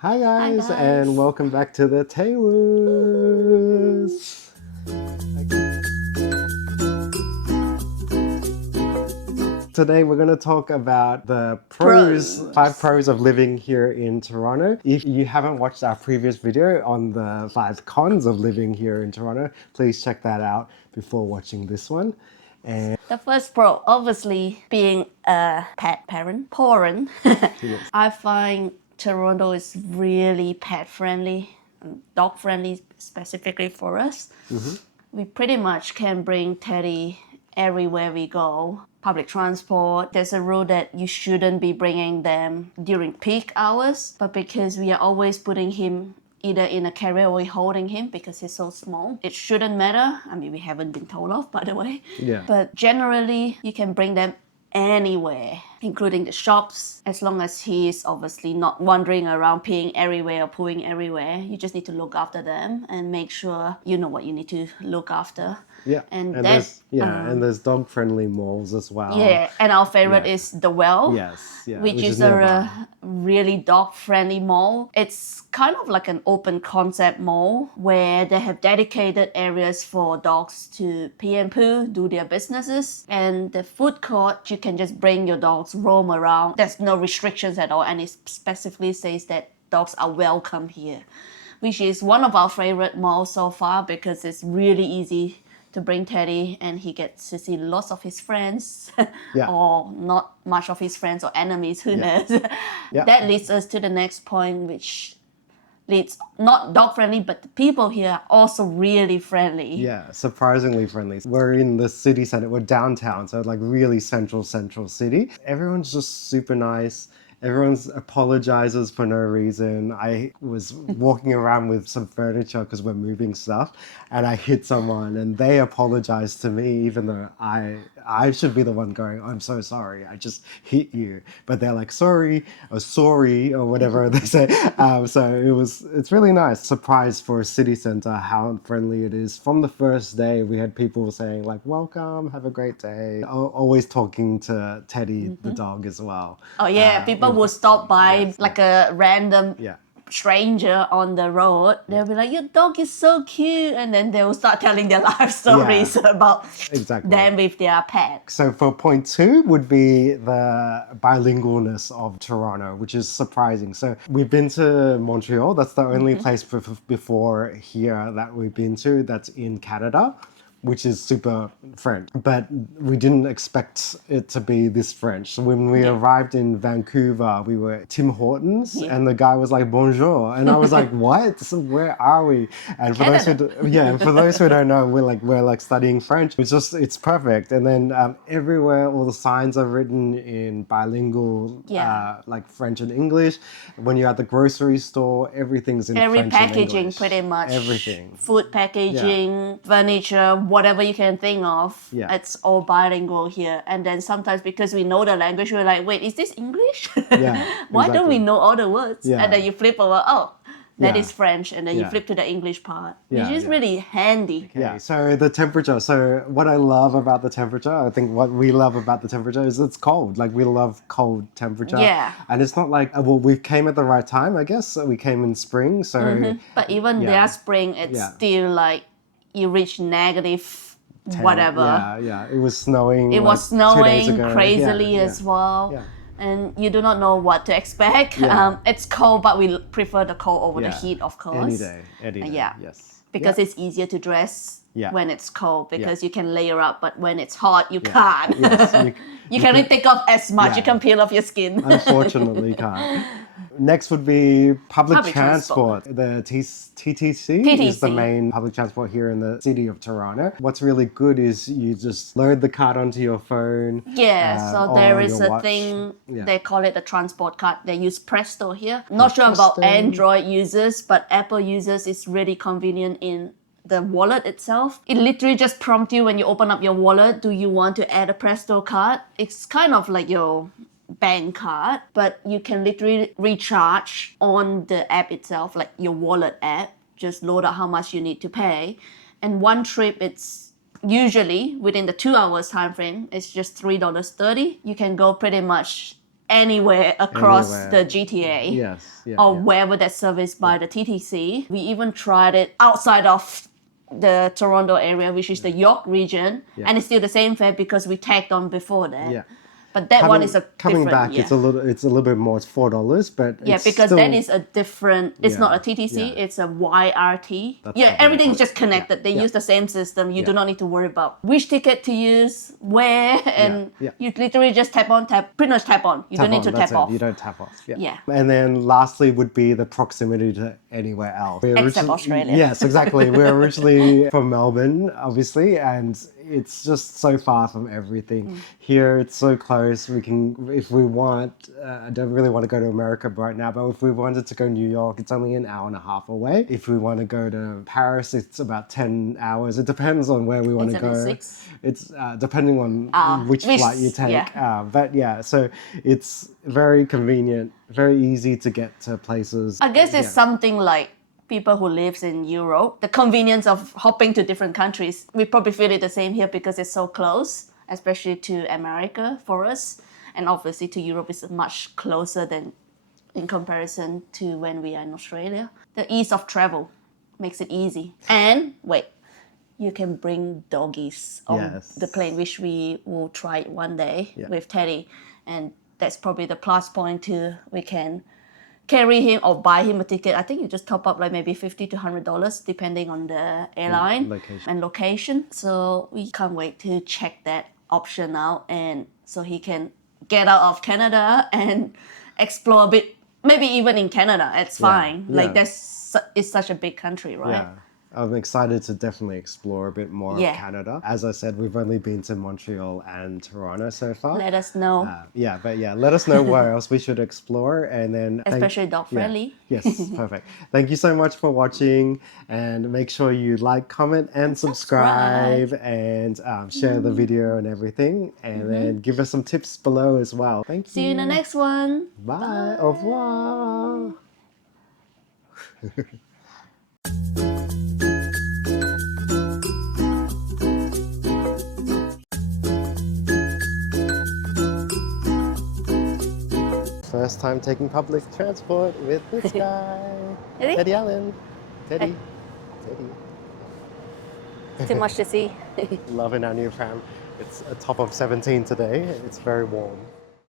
Hi Hi guys, guys. and welcome back to the Taylors. Today we're going to talk about the five Pros. pros of living here in Toronto. If you haven't watched our previous video on the 5 cons of living here in Toronto, please check that out before watching this one. And The first pro, obviously, being a pet parent. yes. I find Toronto is really pet friendly, dog friendly specifically for us. We pretty much can bring Teddy everywhere we go. Public transport, there's a rule that you shouldn't be bringing them during peak hours, but because we are always putting him either in a carrier or we're holding him because he's so small, it shouldn't matter. I mean, we haven't been told off, by the way. Yeah. But generally, you can bring them anywhere, including the shops, as long as he is obviously not wandering around peeing everywhere or pooing everywhere. You just need to look after them and make sure you know what you need to look after. Yeah. And And that, there's dog-friendly malls as well. yeah, and our favorite Yeah. is the Well, Yes. Yeah. which is nearby. a really dog-friendly mall. It's kind of like an open concept mall where they have dedicated areas for dogs to pee and poo, do their businesses. And the food court, you can just bring your dogs, roam around. There's no restrictions at all, and it specifically says that dogs are welcome here, which is one of our favorite malls so far because it's really easy to bring Teddy and he gets to see lots of his friends Yeah. or not much of his friends or enemies, who knows. Yeah. That leads us to the next point, which leads not dog friendly, but the people here are also really friendly. Yeah, surprisingly friendly. We're in the city center, we're downtown, so like really central city. Everyone's just super nice. Everyone apologizes for no reason. I was walking around with some furniture because we're moving stuff, and I hit someone, and they apologized to me, even though I should be the one going, "I'm so sorry, I just hit you." But they're like, "Sorry," or whatever they say. So it's really nice. Surprised for a city center how friendly it is. From the first day, we had people saying like, "Welcome, have a great day." Always talking to Teddy, the dog, as well. Oh yeah, people will stop by like a random Yeah. stranger on the road. They'll be like, "Your dog is so cute," and then they will start telling their life stories about Exactly. them with their pet. So for point 2 would be the bilingualness of Toronto, which is surprising. So we've been to Montreal. That's the only place before here that we've been to that's in Canada, which is super French. But we didn't expect it to be this French. So when we arrived in Vancouver, we were at Tim Hortons, and the guy was like, "Bonjour," and I was like, "What? So where are we?" And for those who don't know, we're like studying French. It's perfect. And then everywhere, all the signs are written in bilingual, Yeah. like French and English. When you're at the grocery store, everything's in Every French and packaging, English. pretty much. Everything. Food packaging, furniture, whatever you can think of. Yeah. It's all bilingual here. And then sometimes because we know the language, we're like, wait, is this English? Yeah, Why don't we exactly. know all the words? Yeah. And then you flip over, oh, that Yeah. is French. And then you Yeah. flip to the English part, Yeah, which is yeah. really handy. Yeah, so the temperature. So what I love about the temperature, I think what we love about the temperature is it's cold. Like we love cold temperature. Yeah. And it's not like, well, we came at the right time, I guess. So we came in spring. So But even Yeah. their spring, it's Yeah. still like you reach negative whatever. Yeah. It was snowing. It was like 2 days snowing ago. crazily Yeah, as well. Yeah. And you do not know what to expect. Yeah. It's cold, but we prefer the cold over the Yeah. heat, of course. Any day. Yeah. Yes. Because Yeah. it's easier to dress Yeah. when it's cold because you can layer up, but when it's hot, you can't. Yes, You can only take off as much. Yeah. You can peel off your skin. Unfortunately, can't. Next would be public Public transport. The TTC is the TTC. main public transport here in the city of Toronto. What's really good is you just load the card onto your phone. Yeah, so or there on is your a watch. thing, Yeah. they call it the transport card. They use Presto here. Not sure about Presto. Android users, but Apple users, it's really convenient in the wallet itself. It literally just prompts you when you open up your wallet, do you want to add a Presto card? It's kind of like your bank card, but you can literally recharge on the app itself, like your wallet app. Just load up how much you need to pay. And one trip, it's usually within the 2 hours time frame, it's just $3.30. You can go pretty much anywhere across Anywhere. the GTA. Yes. Yeah. Or yeah. wherever that's serviced by the TTC. We even tried it outside of the Toronto area, which is the York region, Yeah. and it's still the same fare because we tagged on before that. Yeah. But that one is a Coming different, back, yeah. it's a little bit more. It's $4, but Yeah, it's because still, that is a different. It's not a Yeah, TTC. yeah. It's a YRT. That's Yeah, the everything is very just connected. They yeah. use the same system. You do Yeah. not need to worry about which ticket to use, where, and yeah. you literally just tap on, pretty much tap on. You don't need to that's tap it. off. You don't tap off. Yeah. Yeah. And then lastly would be the proximity to anywhere else. Except Australia. Yes, exactly. We're originally from Melbourne, obviously, and it's just so far from everything. Here, it's so close. We can, if we want, I don't really want to go to America right now, but if we wanted to go to New York, it's only an hour and a half away. If we want to go to Paris, it's about 10 hours. It depends on where we want to Isn't it go. 6? It's depending on which flight you take. yeah. But yeah, so it's very convenient, very easy to get to places. I guess it's something like people who lives in Europe, the convenience of hopping to different countries. We probably feel it the same here because it's so close, especially to America for us. And obviously to Europe is much closer than in comparison to when we are in Australia. The ease of travel makes it easy. And wait, you can bring doggies on Yes. the plane, which we will try one day Yeah. with Teddy. And that's probably the plus point too. We can carry him or buy him a ticket. I think you just top up like maybe $50 to $100 depending on the airline location. and location. So we can't wait to check that option out, and so he can get out of Canada and explore a bit. Maybe even in Canada, it's fine. yeah. Like it's such a big country, right? Yeah. I'm excited to definitely explore a bit more Yeah. of Canada. As I said, we've only been to Montreal and Toronto so far. Let us know, Let us know where else we should explore, and then especially dog friendly. Yes, perfect. Thank you so much for watching, and make sure you like, comment, and subscribe, and share the video and everything, and then give us some tips below as well. Thank you. See you in the next one. Bye. Au revoir. First time taking public transport with this guy. Ready? Teddy Allen. Teddy. Too much to see. Loving our new pram. It's a top of 17 today. It's very warm.